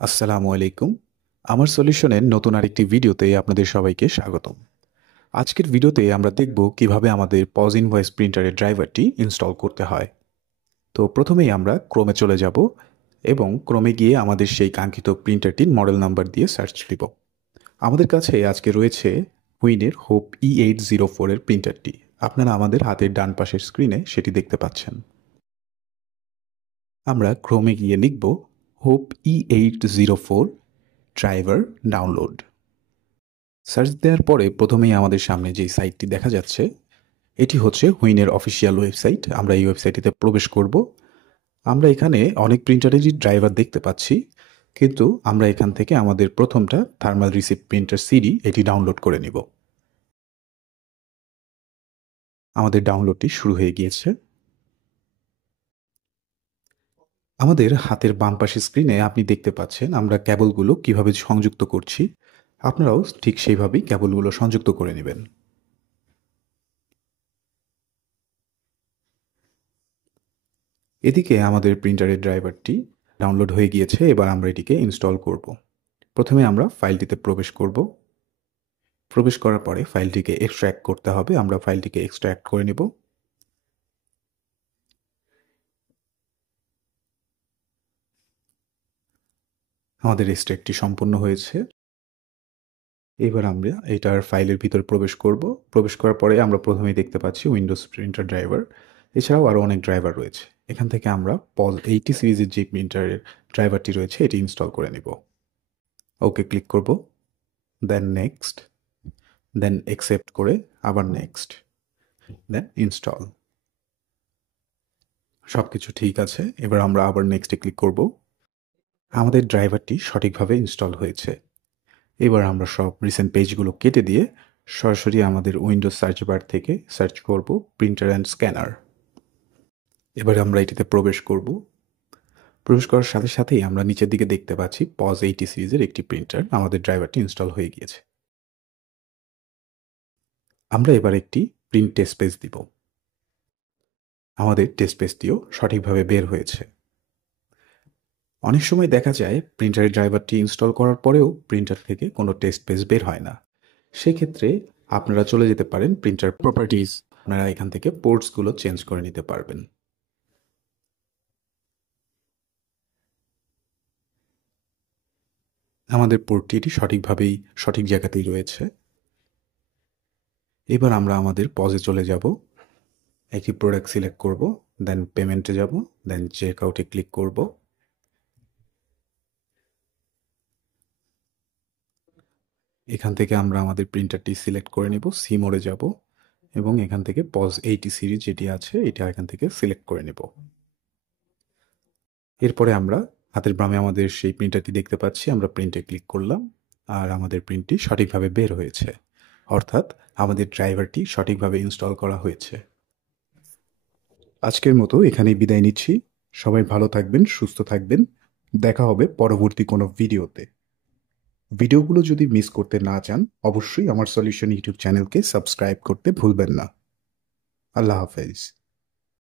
আসসালামু আলাইকুম। আমার সলিউশনের নতুন আরেকটি ভিডিওতে আপনাদের সবাইকে স্বাগতম। আজকের ভিডিওতে আমরা দেখব কিভাবে আমাদের পজ ইনভয়েস প্রিন্টারের ড্রাইভারটি ইনস্টল করতে হয়। তো প্রথমেই আমরা ক্রোমে চলে যাব এবং ক্রোমে গিয়ে আমাদের সেই কাঙ্ক্ষিত প্রিন্টারটির মডেল নাম্বার দিয়ে সার্চ দিব। আমাদের কাছে আজকে রয়েছে হুইনের হোপ E804 এর প্রিন্টারটি। আপনারা আমাদের হাতের ডান পাশের স্ক্রিনে সেটি দেখতে পাচ্ছেন। আমরা ক্রোমে গিয়ে লিখব hope E804 driver download. Search দেওয়ার পরে প্রথমেই আমাদের সামনে যে সাইটটি দেখা যাচ্ছে এটি হচ্ছে হুইনের অফিসিয়াল ওয়েবসাইট। আমরা এই ওয়েবসাইটটিতে প্রবেশ করব। আমরা এখানে অনেক প্রিন্টারেরই ড্রাইভার দেখতে পাচ্ছি, কিন্তু আমরা এখান থেকে আমাদের প্রথমটা থার্মাল রিসিপ্ট প্রিন্টার সিডি এটি ডাউনলোড করে নিব। আমাদের ডাউনলোডটি শুরু হয়ে গিয়েছে। আমাদের হাতের বাম পাশের স্ক্রিনে আপনি দেখতে পাচ্ছেন আমরা কেবলগুলো কিভাবে সংযুক্ত করছি। আপনারাও ঠিক সেইভাবেই কেবলগুলো সংযুক্ত করে নেবেন। এদিকে আমাদের প্রিন্টারের ড্রাইভারটি ডাউনলোড হয়ে গিয়েছে। এবার আমরা এটিকে ইনস্টল করব। প্রথমে আমরা ফাইলটিতে প্রবেশ করব। প্রবেশ করার পরে ফাইলটিকে এক্সট্র্যাক্ট করতে হবে। আমরা ফাইলটিকে এক্সট্র্যাক্ট করে নেব। আমাদের এক্সট্র্যাক্টটি সম্পূর্ণ হয়েছে। এবার আমরা এটার ফাইলের ভিতর প্রবেশ করব। প্রবেশ করার পরে আমরা প্রথমেই দেখতে পাচ্ছি উইন্ডোজ প্রিন্টার ড্রাইভার। এছাড়াও আরও অনেক ড্রাইভার রয়েছে। এখান থেকে আমরা পজ 80 সিরিজের যে প্রিন্টারের ড্রাইভারটি রয়েছে এটি ইনস্টল করে নেব। ওকে ক্লিক করব, দেন নেক্সট, দেন অ্যাকসেপ্ট করে আবার নেক্সট, দেন ইনস্টল। সবকিছু ঠিক আছে। এবার আমরা আবার নেক্সটে ক্লিক করব। আমাদের ড্রাইভারটি সঠিকভাবে ইনস্টল হয়েছে। এবার আমরা সব রিসেন্ট পেজগুলো কেটে দিয়ে সরাসরি আমাদের উইন্ডোজ সার্চ বার থেকে সার্চ করব প্রিন্টার অ্যান্ড স্ক্যানার। এবার আমরা এটিতে প্রবেশ করব। প্রবেশ করার সাথে সাথেই আমরা নিচের দিকে দেখতে পাচ্ছি পজ 80 সিরিজের একটি প্রিন্টার আমাদের ড্রাইভারটি ইনস্টল হয়ে গিয়েছে। আমরা এবার একটি প্রিন্ট টেস্ট পেজ দিব। আমাদের টেস্ট পেজটিও সঠিকভাবে বের হয়েছে। অনেক সময় দেখা যায় প্রিন্টারের ড্রাইভারটি ইনস্টল করার পরেও প্রিন্টার থেকে কোনো টেস্ট পেজ বের হয় না। সেক্ষেত্রে আপনারা চলে যেতে পারেন প্রিন্টার প্রপার্টিজ। আপনারা এখান থেকে পোর্টসগুলো চেঞ্জ করে নিতে পারবেন। আমাদের পোর্টটি এটি সঠিকভাবেই সঠিক জায়গাতেই রয়েছে। এবার আমরা আমাদের পজে চলে যাব। একটি প্রোডাক্ট সিলেক্ট করব, দেন পেমেন্টে যাব, দেন চেক আউটে ক্লিক করব। এখান থেকে আমরা আমাদের প্রিন্টারটি সিলেক্ট করে নেব, সি মোডে যাব এবং এখান থেকে পজ 80 সিরিজ যেটি আছে এটা এখান থেকে সিলেক্ট করে নেব। এরপরে আমরা হাতের বামে আমাদের সেই প্রিন্টারটি দেখতে পাচ্ছি। আমরা প্রিন্টে ক্লিক করলাম আর আমাদের প্রিন্টটি সঠিকভাবে বের হয়েছে, অর্থাৎ আমাদের ড্রাইভারটি সঠিকভাবে ইনস্টল করা হয়েছে। আজকের মতো এখানেই বিদায় নিচ্ছি। সবাই ভালো থাকবেন, সুস্থ থাকবেন। দেখা হবে পরবর্তী কোনো ভিডিওতে। ভিডিওগুলো যদি মিস করতে না চান অবশ্যই আমার সলিউশন ইউটিউব চ্যানেলকে সাবস্ক্রাইব করতে ভুলবেন না। আল্লাহ হাফেজ।